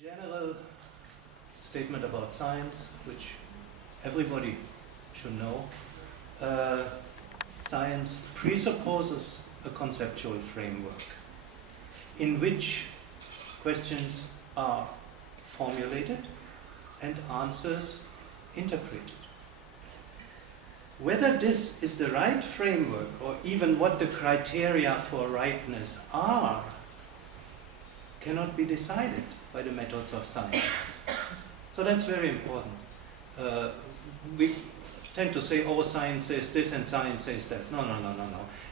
General statement about science, which everybody should know. Science presupposes a conceptual framework in which questions are formulated and answers interpreted. Whether this is the right framework or even what the criteria for rightness are cannot be decided by the methods of science. So that's very important. We tend to say, oh, science says this and science says that. No.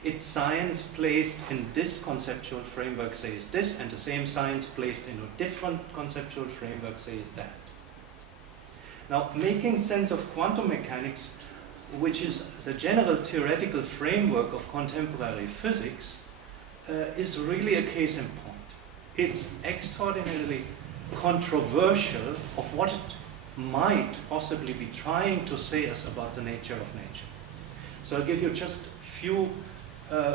It's science placed in this conceptual framework says this, and the same science placed in a different conceptual framework says that. Now, making sense of quantum mechanics, which is the general theoretical framework of contemporary physics, is really a case in point. It's extraordinarily controversial of what it might possibly be trying to say us about the nature of nature. So I'll give you just a few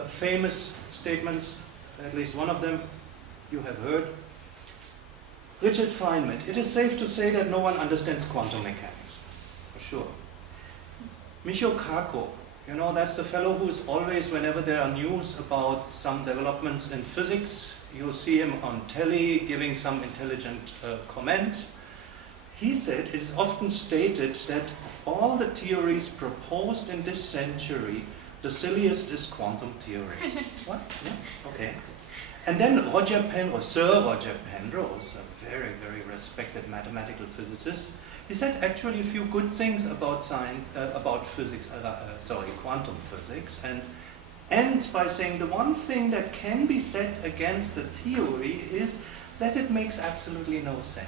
famous statements, at least one of them you have heard. Richard Feynman: it is safe to say that no one understands quantum mechanics, for sure. Michio Kaku, you know, that's the fellow who's always, whenever there are news about some developments in physics, you'll see him on telly giving some intelligent comment. He said, it is often stated that of all the theories proposed in this century, the silliest is quantum theory. What? Yeah, okay. And then Sir Roger Penrose, a very, very respected mathematical physicist, he said actually a few good things about quantum physics, and ends by saying the one thing that can be said against the theory is that it makes absolutely no sense.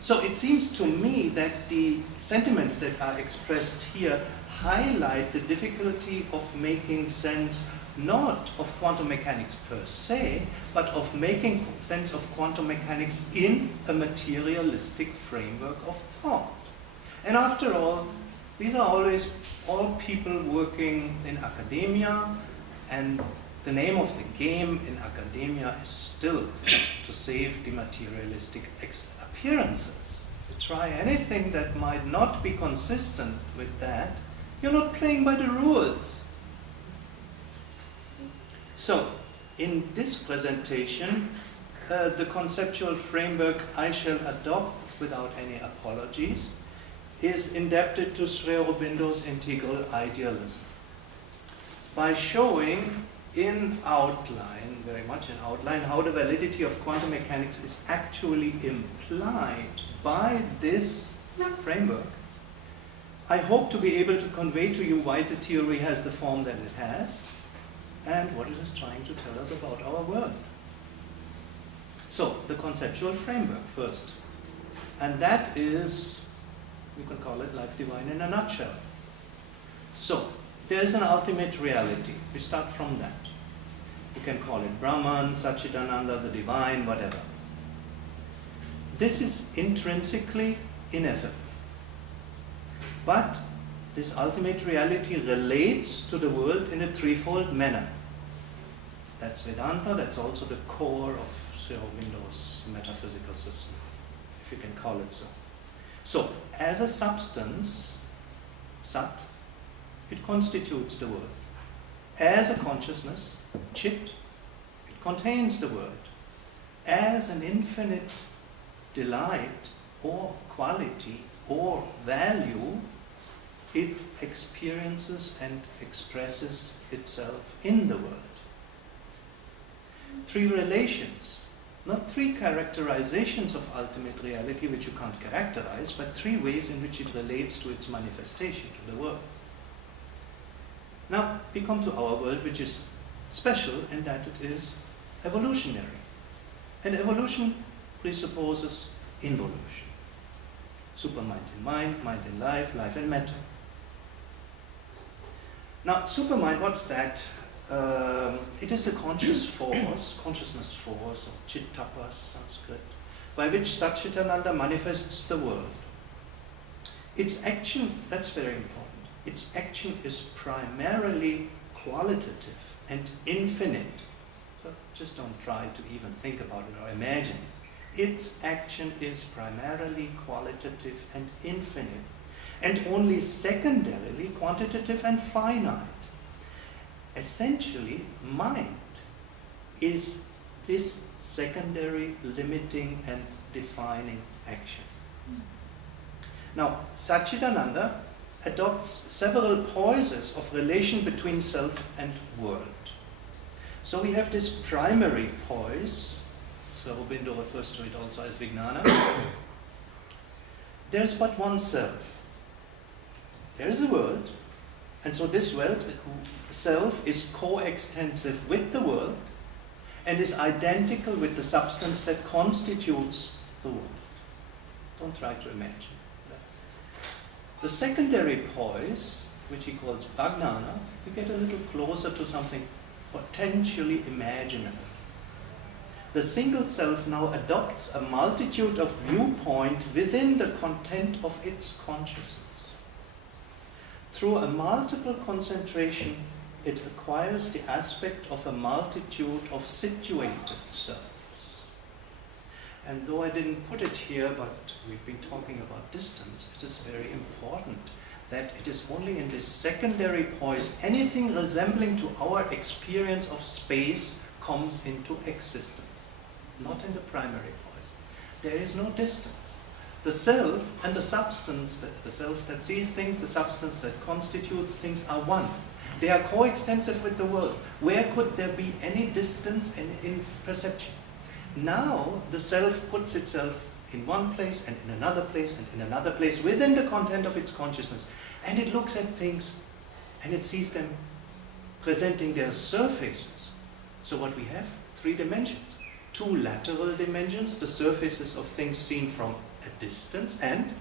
So it seems to me that the sentiments that are expressed here highlight the difficulty of making sense not of quantum mechanics per se, but of making sense of quantum mechanics in a materialistic framework of thought. And after all, these are always all people working in academia, and the name of the game in academia is still to save the materialistic appearances. To try anything that might not be consistent with that, you're not playing by the rules. So, in this presentation, the conceptual framework I shall adopt without any apologies is indebted to Sri Aurobindo's integral idealism. By showing in outline, very much in outline, how the validity of quantum mechanics is actually implied by this framework, I hope to be able to convey to you why the theory has the form that it has, and what it is trying to tell us about our world. So, the conceptual framework first. And that is, you can call it life divine in a nutshell. So, there is an ultimate reality. We start from that. You can call it Brahman, Satchitananda, the divine, whatever. This is intrinsically ineffable. But this ultimate reality relates to the world in a threefold manner. That's Vedanta, that's also the core of Sri Aurobindo's metaphysical system, if you can call it so. So, as a substance, Sat, it constitutes the world. As a consciousness, Chit, it contains the world. As an infinite delight or quality or value, it experiences and expresses itself in the world. Three relations, not three characterizations of ultimate reality which you can't characterize, but three ways in which it relates to its manifestation, to the world. Now, we come to our world, which is special in that it is evolutionary. And evolution presupposes involution. Supermind in mind, mind in life, life in matter. Now, supermind, what's that? It is the conscious force, consciousness force, or Chittapa, Sanskrit, by which Satchitananda manifests the world. Its action, that's very important, its action is primarily qualitative and infinite. So just don't try to even think about it or imagine it. Its action is primarily qualitative and infinite, and only secondarily quantitative and finite. Essentially, mind is this secondary limiting and defining action. Now, Satchidananda adopts several poises of relation between self and world. So we have this primary poise, Sri Aurobindo refers to it also as Vijnana. There's but one self. There is a world, and so this world, self, is coextensive with the world and is identical with the substance that constitutes the world. Don't try to imagine that. The secondary poise, which he calls Pragnana, you get a little closer to something potentially imaginable. The single self now adopts a multitude of viewpoints within the content of its consciousness. Through a multiple concentration, it acquires the aspect of a multitude of situated selves. And though I didn't put it here, but we've been talking about distance, it is very important that it is only in this secondary poise, anything resembling to our experience of space comes into existence, not in the primary poise. There is no distance. The self and the substance, the self that sees things, the substance that constitutes things are one. They are coextensive with the world. Where could there be any distance in perception? Now the self puts itself in one place and in another place and in another place within the content of its consciousness. And it looks at things and it sees them presenting their surfaces. So what we have? 3 dimensions. 2 lateral dimensions, the surfaces of things seen from a distance, and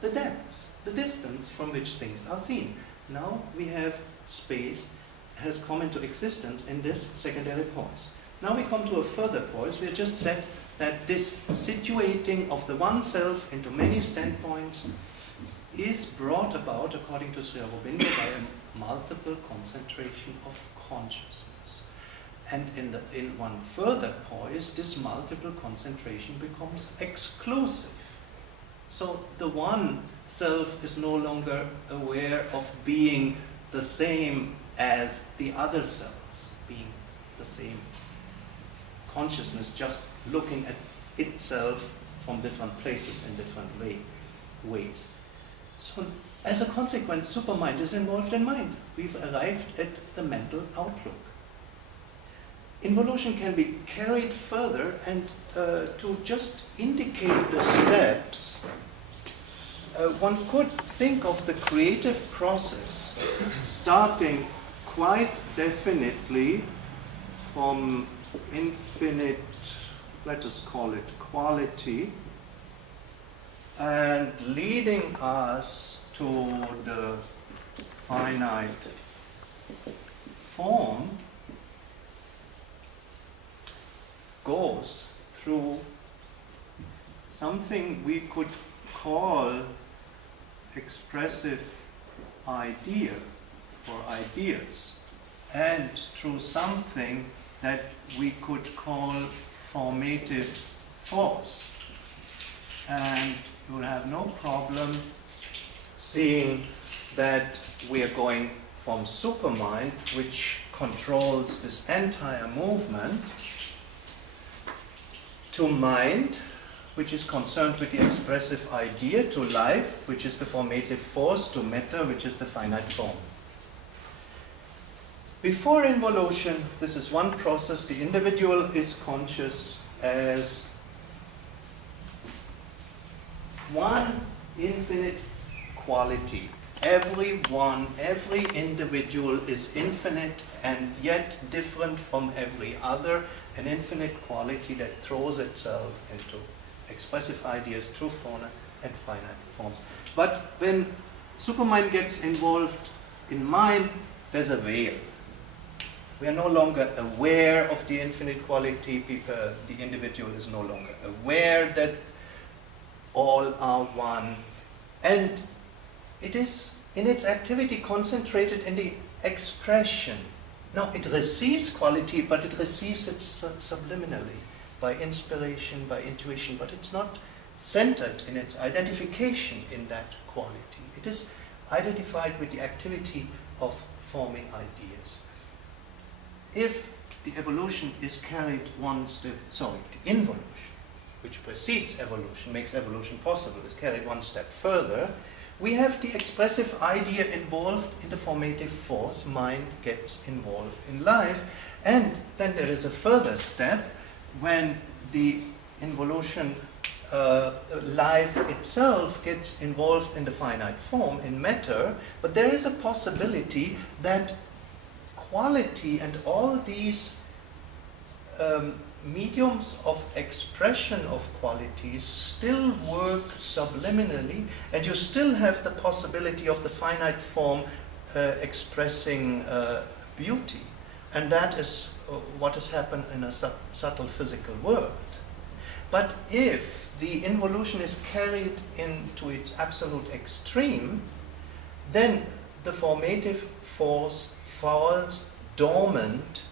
the depths, the distance from which things are seen. Now we have space has come into existence in this secondary poise. Now we come to a further poise. We have just said that this situating of the one self into many standpoints is brought about, according to Sri Aurobindo, by a multiple concentration of consciousness. And in one further poise, this multiple concentration becomes exclusive. So the one self is no longer aware of being the same as the other selves, being the same consciousness, just looking at itself from different places in different ways. So as a consequence, supermind is involved in mind. We've arrived at the mental outlook. Involution can be carried further, and to just indicate the steps, one could think of the creative process starting quite definitely from infinite, let us call it quality, and leading us to the finite form, goes through something we could call expressive idea or ideas, and through something that we could call formative force. And you'll have no problem seeing that we are going from supermind, which controls this entire movement, to mind, which is concerned with the expressive idea, to life, which is the formative force, to metta, which is the finite form. Before involution, this is one process. The individual is conscious as one infinite quality. Every individual is infinite and yet different from every other, an infinite quality that throws itself into expressive ideas, true fauna, and finite forms. But when supermind gets involved in mind, there's a veil. We are no longer aware of the infinite quality. The individual is no longer aware that all are one. And it is in its activity concentrated in the expression Now, it receives quality, but it receives it subliminally, by inspiration, by intuition, but it's not centered in its identification in that quality. It is identified with the activity of forming ideas. If the evolution is carried one step, the involution, which precedes evolution, makes evolution possible, is carried one step further, we have the expressive idea involved in the formative force. Mind gets involved in life. And then there is a further step when the involution, life itself gets involved in the finite form, in matter. But there is a possibility that quality and all these mediums of expression of qualities still work subliminally, and you still have the possibility of the finite form expressing beauty. And that is what has happened in a subtle physical world. But if the involution is carried into its absolute extreme, then the formative force falls dormant,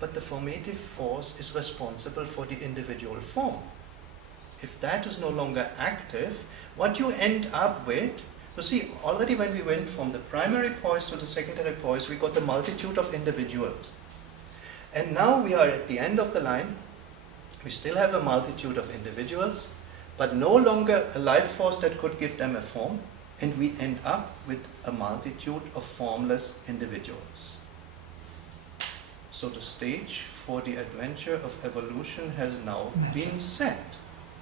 but the formative force is responsible for the individual form. If that is no longer active, what you end up with, you see, already when we went from the primary poise to the secondary poise, we got a multitude of individuals. And now we are at the end of the line. We still have a multitude of individuals, but no longer a life force that could give them a form, and we end up with a multitude of formless individuals. So the stage for the adventure of evolution has now been set.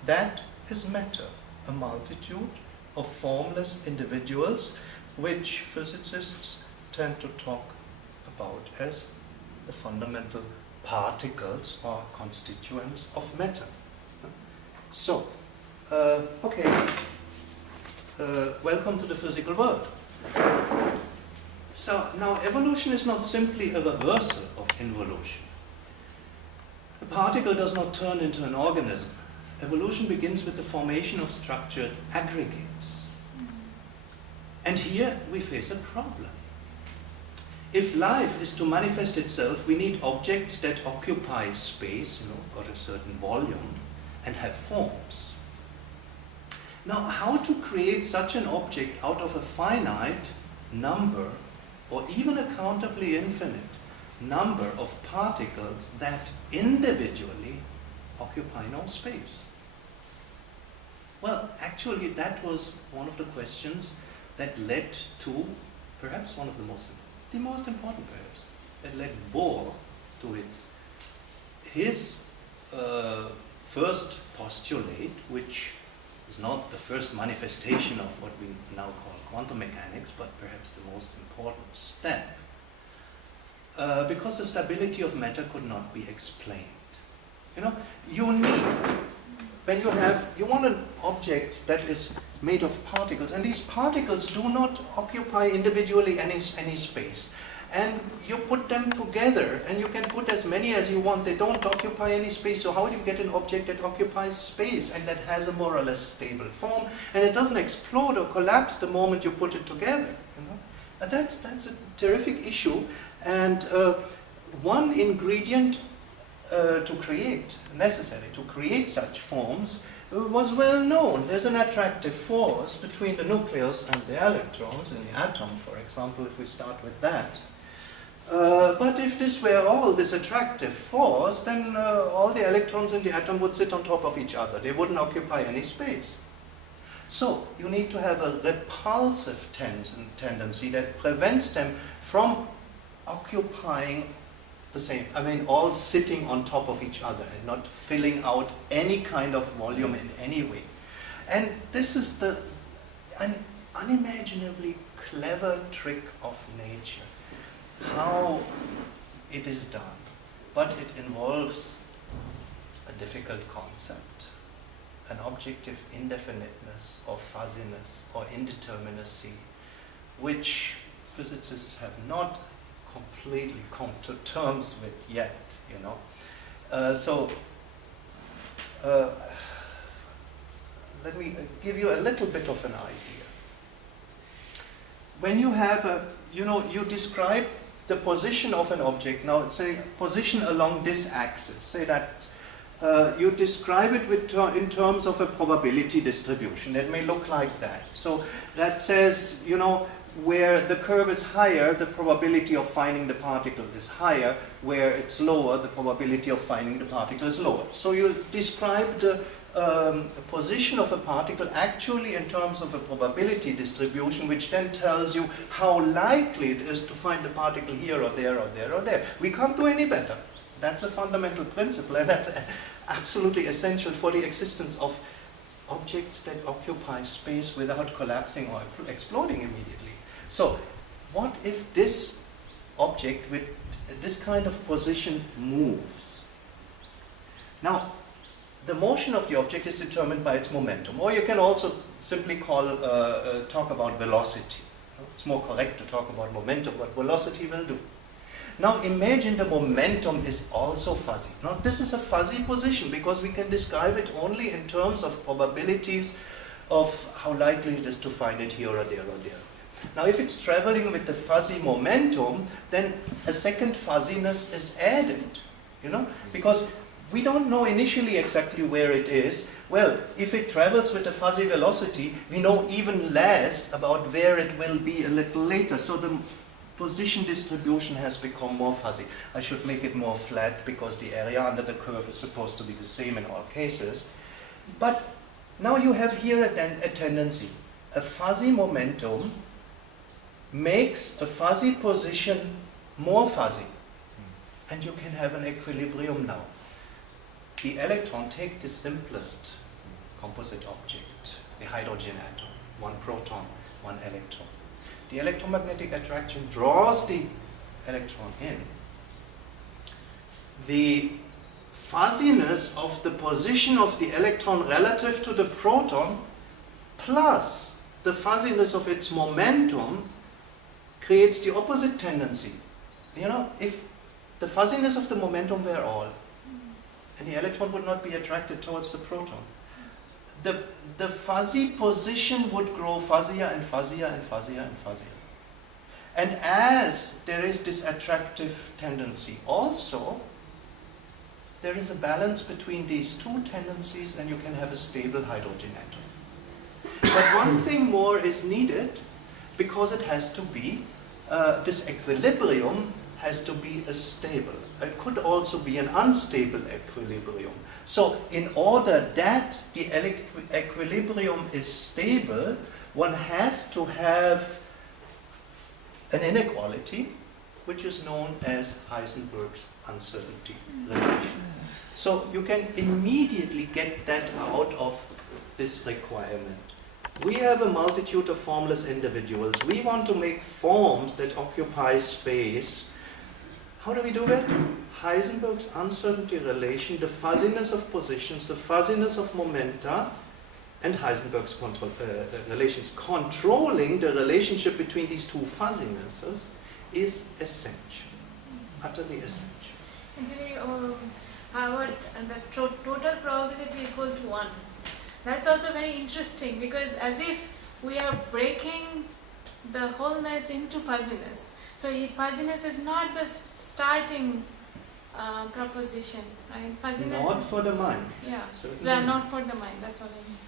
That is matter, a multitude of formless individuals, which physicists tend to talk about as the fundamental particles or constituents of matter. So, welcome to the physical world. So now evolution is not simply a reversal of involution. A particle does not turn into an organism. Evolution begins with the formation of structured aggregates. And here we face a problem. If life is to manifest itself, we need objects that occupy space, got a certain volume, and have forms. Now, how to create such an object out of a finite number, or even a countably infinite number of particles that individually occupy no space? Well, actually, that was one of the questions that led to perhaps one of the most important perhaps, that led Bohr to his first postulate, which is not the first manifestation of what we now call quantum mechanics, but perhaps the most important step, because the stability of matter could not be explained. You need, when you want an object that is made of particles, and these particles do not occupy individually any space. And you put them together, and you can put as many as you want. They don't occupy any space. So how do you get an object that occupies space and that has a more or less stable form, and it doesn't explode or collapse the moment you put it together? And that's a terrific issue. And one ingredient necessary to create such forms was well known. There's an attractive force between the nucleus and the electrons in the atom, for example, if we start with that. But if this were all this attractive force, then all the electrons in the atom would sit on top of each other. They wouldn't occupy any space. So you need to have a repulsive tendency that prevents them from occupying the same, all sitting on top of each other and not filling out any kind of volume in any way. And this is an unimaginably clever trick of nature, how it is done. But it involves a difficult concept, an objective indefiniteness or fuzziness or indeterminacy, which physicists have not completely come to terms with yet, let me give you a little bit of an idea. When you have you describe the position of an object, now say position along this axis, say that you describe it in terms of a probability distribution. It may look like that. So that says, you know, where the curve is higher, the probability of finding the particle is higher. Where it's lower, the probability of finding the particle is lower. So you describe the position of a particle actually in terms of a probability distribution, which then tells you how likely it is to find the particle here or there or there or there. We can't do any better. That's a fundamental principle, and that's absolutely essential for the existence of objects that occupy space without collapsing or exploding immediately. So, what if this object with this kind of position moves? Now, the motion of the object is determined by its momentum, or you can also simply talk about velocity. It's more correct to talk about momentum, but velocity will do. Now imagine the momentum is also fuzzy. Now this is a fuzzy position because we can describe it only in terms of probabilities of how likely it is to find it here or there or there. Now if it's traveling with the fuzzy momentum, then a second fuzziness is added, you know, because we don't know initially exactly where it is. Well, if it travels with a fuzzy velocity, we know even less about where it will be a little later. So the position distribution has become more fuzzy. I should make it more flat because the area under the curve is supposed to be the same in all cases. But now you have here a tendency. A fuzzy momentum makes a fuzzy position more fuzzy. And you can have an equilibrium now. The electron, take the simplest composite object, the hydrogen atom, one proton, one electron. The electromagnetic attraction draws the electron in. The fuzziness of the position of the electron relative to the proton plus the fuzziness of its momentum creates the opposite tendency. You know, if the fuzziness of the momentum were all, and the electron would not be attracted towards the proton, the fuzzy position would grow fuzzier and fuzzier and fuzzier and fuzzier. And as there is this attractive tendency also, there is a balance between these two tendencies and you can have a stable hydrogen atom. But one thing more is needed because it has to be, this equilibrium has to be a stable. It could also be an unstable equilibrium. So in order that the equilibrium is stable, one has to have an inequality which is known as Heisenberg's uncertainty relation. So you can immediately get that out of this requirement. We have a multitude of formless individuals. We want to make forms that occupy space. How do we do that? Heisenberg's uncertainty relation, the fuzziness of positions, the fuzziness of momenta, and Heisenberg's relations controlling the relationship between these two fuzzinesses is essential, utterly essential. Actually, the total probability equal to 1. That's also very interesting because as if we are breaking the wholeness into fuzziness. So fuzziness is not the starting proposition, right? Fuzziness not for the mind. Yeah, certainly. Not for the mind, that's what I mean.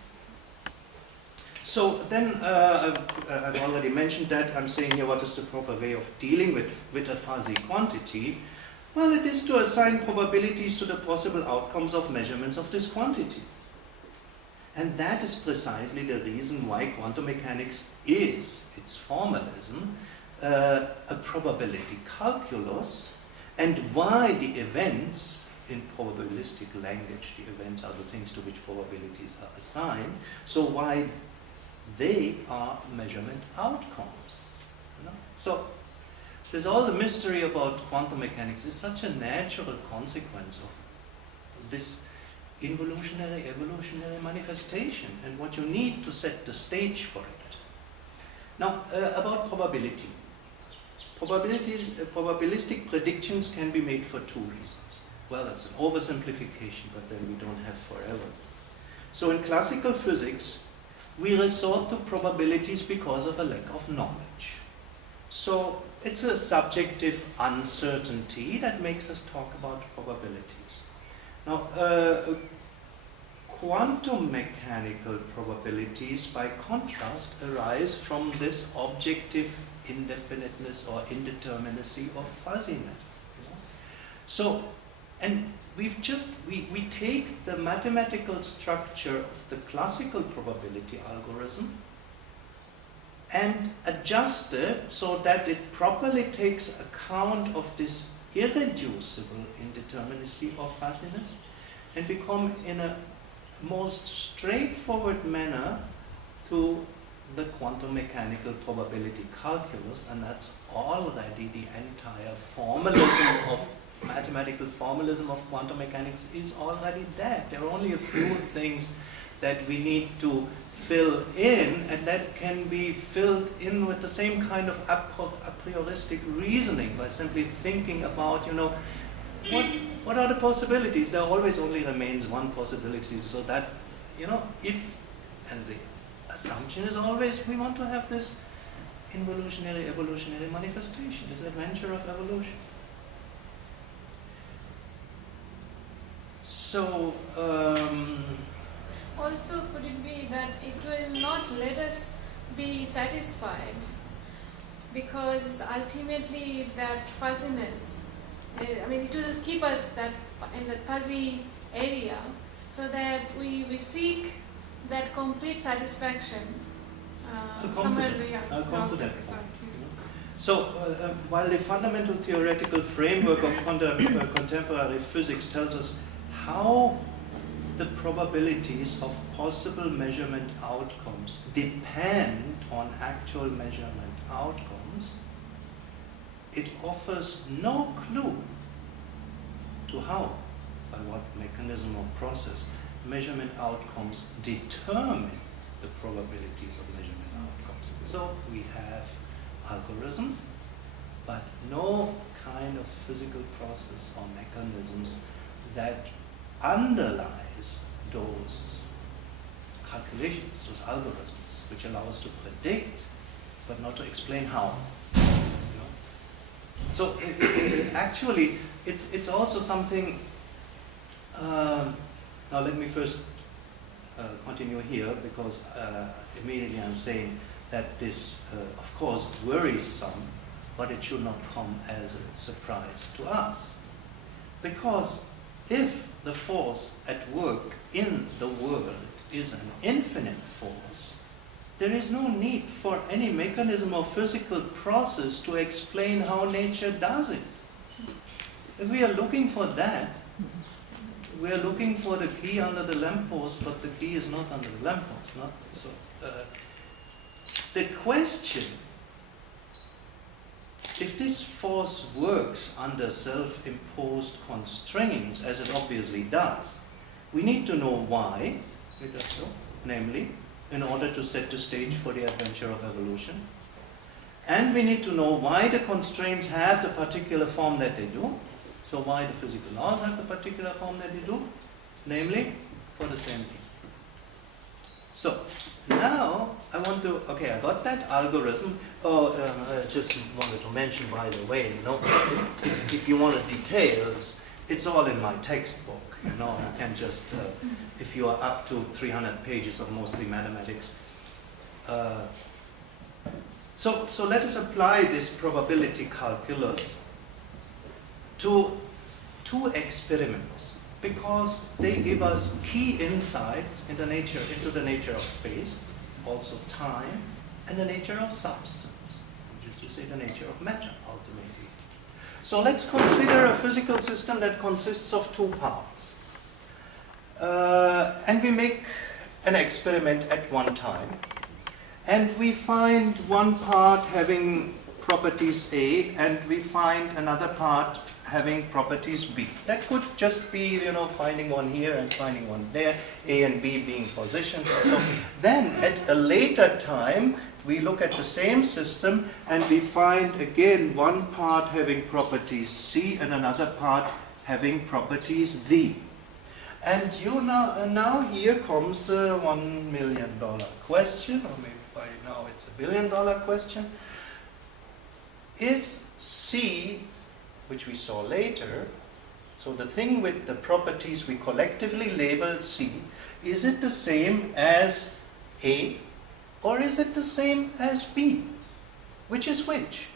So then, I've already mentioned that. I'm saying here what is the proper way of dealing with a fuzzy quantity? Well, it is to assign probabilities to the possible outcomes of measurements of this quantity. And that is precisely the reason why quantum mechanics is, its formalism, a probability calculus, and why the events, in probabilistic language, the events are the things to which probabilities are assigned, so why they are measurement outcomes. You know? So there's all the mystery about quantum mechanics. It's such a natural consequence of this involutionary, evolutionary manifestation and what you need to set the stage for it. Now, about probability. Probabilistic predictions can be made for two reasons. Well, that's an oversimplification, but then we don't have forever. So in classical physics, we resort to probabilities because of a lack of knowledge. So it's a subjective uncertainty that makes us talk about probabilities. Now, quantum mechanical probabilities, by contrast, arise from this objective indefiniteness or indeterminacy or fuzziness. So, and we take the mathematical structure of the classical probability algorithm and adjust it so that it properly takes account of this irreducible indeterminacy or fuzziness, and we come in a most straightforward manner to the quantum mechanical probability calculus, and that's already the entire formalism of mathematical formalism of quantum mechanics is already there. There are only a few things that we need to fill in, and that can be filled in with the same kind of a prioristic reasoning by simply thinking about, what are the possibilities? There always only remains one possibility, so that, if, and the assumption is always we want to have this evolutionary manifestation, this adventure of evolution. So, also, could it be that it will not let us be satisfied, because ultimately that fuzziness, it will keep us in the fuzzy area, so that we seek that complete satisfaction somewhere. I'll come to that. So, while the fundamental theoretical framework of contemporary physics tells us how the probabilities of possible measurement outcomes depend on actual measurement outcomes, it offers no clue to how, by what mechanism or process, measurement outcomes determine the probabilities of measurement outcomes. So we have algorithms, but no kind of physical process or mechanisms that underlies those calculations, those algorithms, which allow us to predict, but not to explain how. So actually, it's also something. Now let me first continue here, because immediately I'm saying that this, of course, worries some, but it should not come as a surprise to us, because if the force at work in the world is an infinite force, there is no need for any mechanism or physical process to explain how nature does it. If we are looking for that, we are looking for the key under the lamppost, but the key is not under the lamppost. So, the question, if this force works under self-imposed constraints, as it obviously does, we need to know why it does so, namely, in order to set the stage for the adventure of evolution. And we need to know why the constraints have the particular form that they do. So why the physical laws have the particular form that they do, namely, for the same reason. So, now I want to, okay, I got that algorithm. I just wanted to mention, by the way, if you want the details, it's all in my textbook. You can just, if you are up to 300 pages of mostly mathematics. So let us apply this probability calculus to two experiments, because they give us key insights into the nature of space, also time, and the nature of substance, which is to say the nature of matter, ultimately. So let's consider a physical system that consists of two parts. And we make an experiment at one time, and we find one part having properties A, and we find another part having properties B. That could just be, finding one here and finding one there, A and B being positions. So then at a later time, we look at the same system and we find again one part having properties C and another part having properties D. And now here comes the $1 million question, or maybe by now it's $1 billion question. is C, which we saw later, so the thing with the properties we collectively label C, is it the same as A or is it the same as B? Which is which?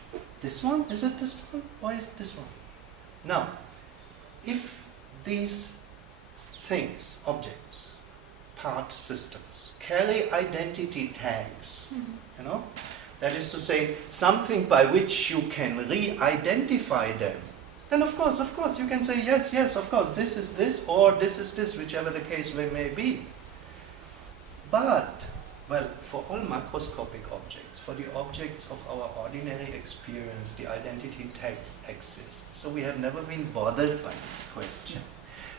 This one? Is it this one or is it this one? Now, if these things, objects, part systems, carry identity tags, you know, that is to say, something by which you can re-identify them, then of course, you can say, yes, of course, this is this, or this is this, whichever the case may be. But, well, for all macroscopic objects, for the objects of our ordinary experience, the identity tags exist. So we have never been bothered by this question.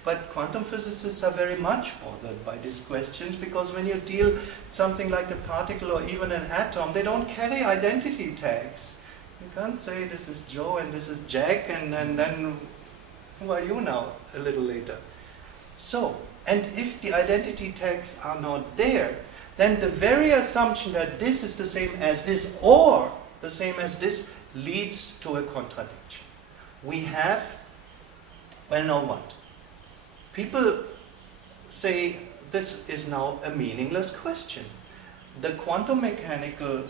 But quantum physicists are very much bothered by these questions, because when you deal with something like a particle or even an atom, they don't carry identity tags. You can't say this is Joe and this is Jack and then who are you now a little later. So, and if the identity tags are not there, then the very assumption that this is the same as this or the same as this leads to a contradiction. We have, well, now what? People say this is now a meaningless question. The quantum mechanical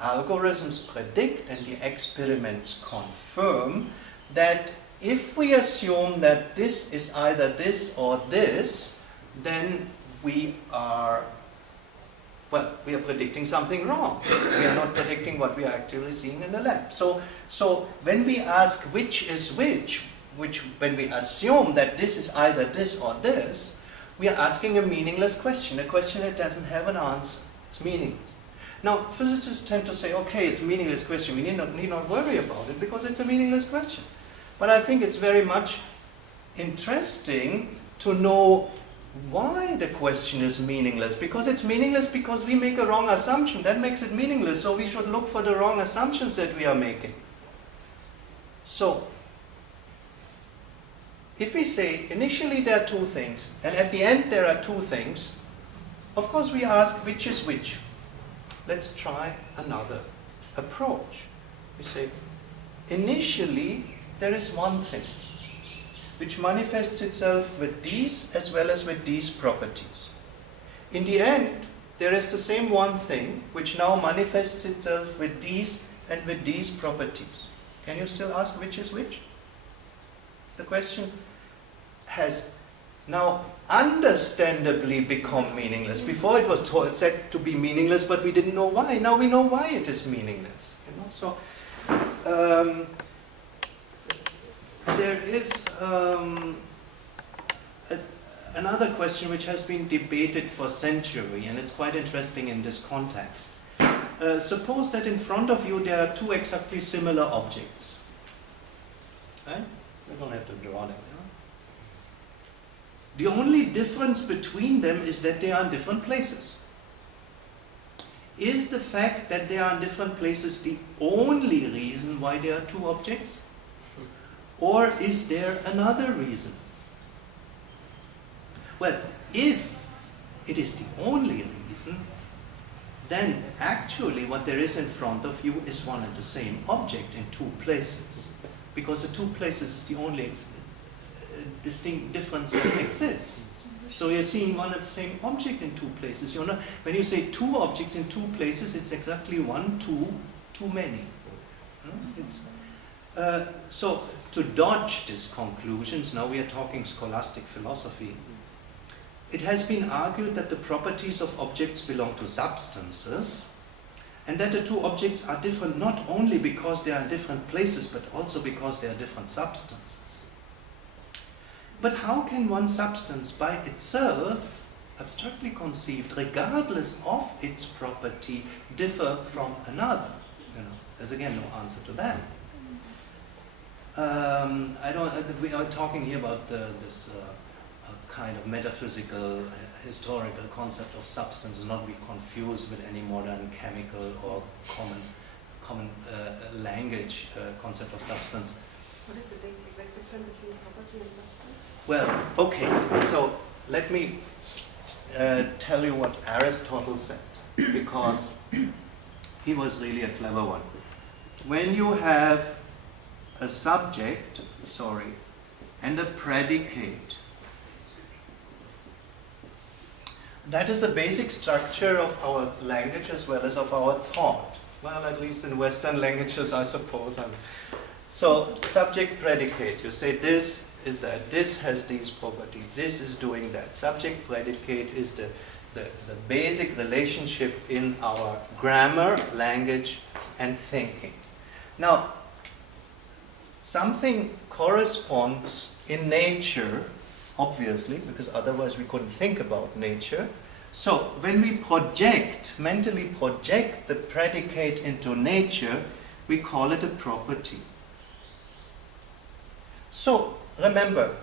algorithms predict and the experiments confirm that if we assume that this is either this or this, then we are predicting something wrong. We are not predicting what we are actually seeing in the lab. So when we ask which is which, when we assume that this is either this or this, we are asking a meaningless question, a question that doesn't have an answer. It's meaningless. Now, physicists tend to say, okay, it's a meaningless question, we need not worry about it because it's a meaningless question. But I think it's very much interesting to know why the question is meaningless. Because it's meaningless because we make a wrong assumption. That makes it meaningless, so we should look for the wrong assumptions that we are making. So, if we say initially there are two things, and at the end there are two things, of course we ask which is which. Let's try another approach. We say, initially there is one thing, which manifests itself with these as well as with these properties. In the end, there is the same one thing, which now manifests itself with these and with these properties. Can you still ask which is which? The question has now understandably become meaningless. Before it was said to be meaningless, but we didn't know why. Now we know why it is meaningless. You know? So there is another question which has been debated for centuries, and it's quite interesting in this context. Suppose that in front of you there are two exactly similar objects. Right? We don't have to draw them. The only difference between them is that they are in different places. Is the fact that they are in different places the only reason why there are two objects? Or is there another reason? Well, if it is the only reason, then actually what there is in front of you is one and the same object in two places. Because the two places is the only distinct difference that exists. So you're seeing one and the same object in two places. You know, when you say two objects in two places, it's exactly one, two, too many. So to dodge these conclusions, now we are talking scholastic philosophy, it has been argued that the properties of objects belong to substances, and that the two objects are different not only because they are in different places, but also because they are different substances. But how can one substance by itself, abstractly conceived, regardless of its property, differ from another? You know, there's again no answer to that. We are talking here about this kind of metaphysical, historical concept of substance, not be confused with any modern chemical or common language concept of substance. What is the big exact difference between property and substance? Well, okay, so let me tell you what Aristotle said, because he was really a clever one. when you have a subject, and a predicate, that is the basic structure of our language as well as of our thought. Well, at least in Western languages, I suppose. So, subject, predicate. You say this is that, this has these properties, this is doing that. Subject, predicate is the basic relationship in our grammar, language, and thinking. Now, something corresponds in nature, obviously, because otherwise we couldn't think about nature. So, when we mentally project the predicate into nature, we call it a property. So, remember,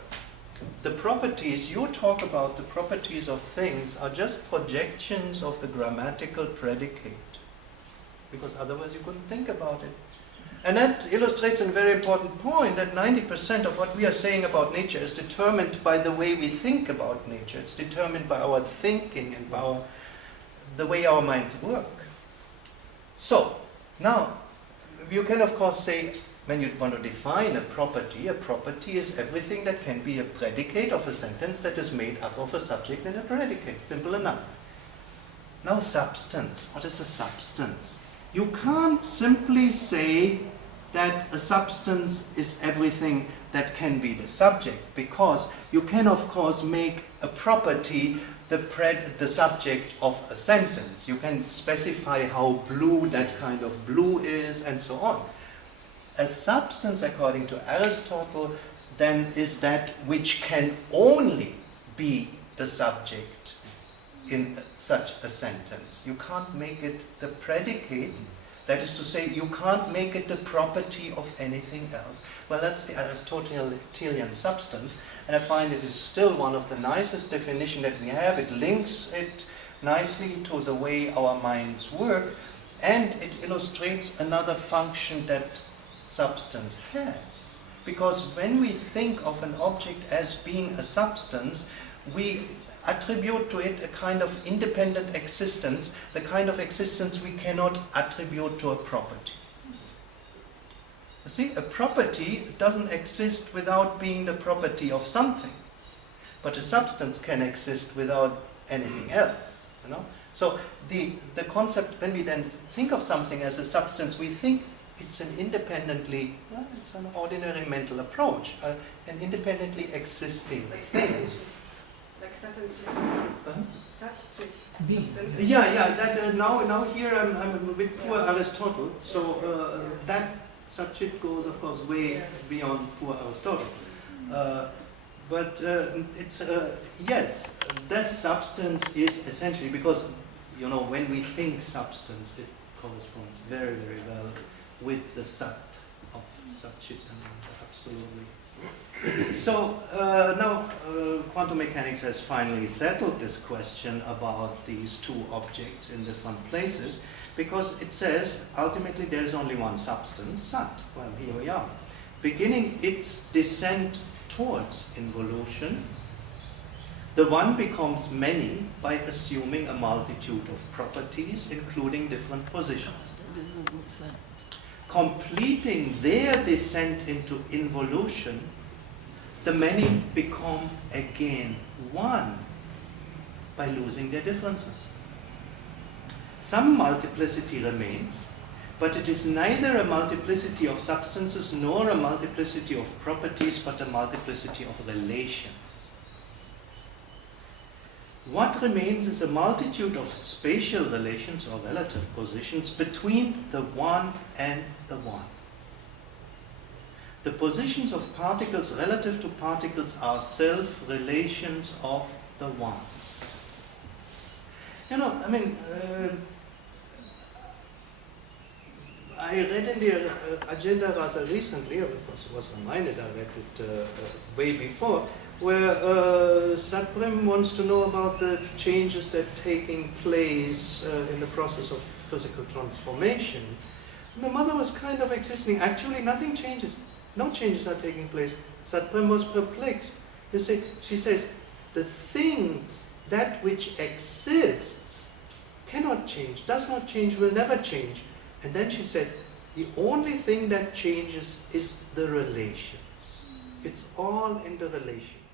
the properties, you talk about the properties of things are just projections of the grammatical predicate, because otherwise you couldn't think about it. And that illustrates a very important point, that 90% of what we are saying about nature is determined by the way we think about nature. It's determined by our thinking and by the way our minds work. So, now, you can of course say, when you want to define a property is everything that can be a predicate of a sentence that is made up of a subject and a predicate. Simple enough. Now, substance. What is a substance? You can't simply say that a substance is everything that can be the subject, because you can of course make a property the subject of a sentence. You can specify how blue that kind of blue is and so on. A substance, according to Aristotle, then is that which can only be the subject in such a sentence. You can't make it the predicate. That is to say, you can't make it the property of anything else. Well, that's the Aristotelian substance, and I find it is still one of the nicest definitions that we have. It links it nicely to the way our minds work, and it illustrates another function that substance has. Because when we think of an object as being a substance, we attribute to it a kind of independent existence, the kind of existence we cannot attribute to a property. You see, a property doesn't exist without being the property of something, but a substance can exist without anything else, you know? So the concept, when we then think of something as a substance, we think it's an independently, well, it's an ordinary mental approach, an independently existing thing. Like substance. Now here I'm with poor Aristotle, so that subject goes, of course, way beyond poor Aristotle. But it's, yes, this substance is essentially, because, you know, when we think substance, it corresponds very, very well with the sat of Satchitananda, absolutely. So now quantum mechanics has finally settled this question about these two objects in different places, because it says ultimately there is only one substance, Sat. Well, here we are. Beginning its descent towards involution, the one becomes many by assuming a multitude of properties, including different positions. Completing their descent into involution, the many become again one by losing their differences. Some multiplicity remains, but it is neither a multiplicity of substances nor a multiplicity of properties, but a multiplicity of relations. What remains is a multitude of spatial relations or relative positions between the one and the one. The positions of particles relative to particles are self-relations of the one. You know, I mean, I read in the agenda rather recently, because it was reminded, I read it way before, where Satprem wants to know about the changes that are taking place in the process of physical transformation. And the mother was kind of existing. Actually, nothing changes. No changes are taking place. Satprem was perplexed. You see, she says, the things, that which exists, cannot change, does not change, will never change. And then she said, The only thing that changes is the relations. It's all interrelations.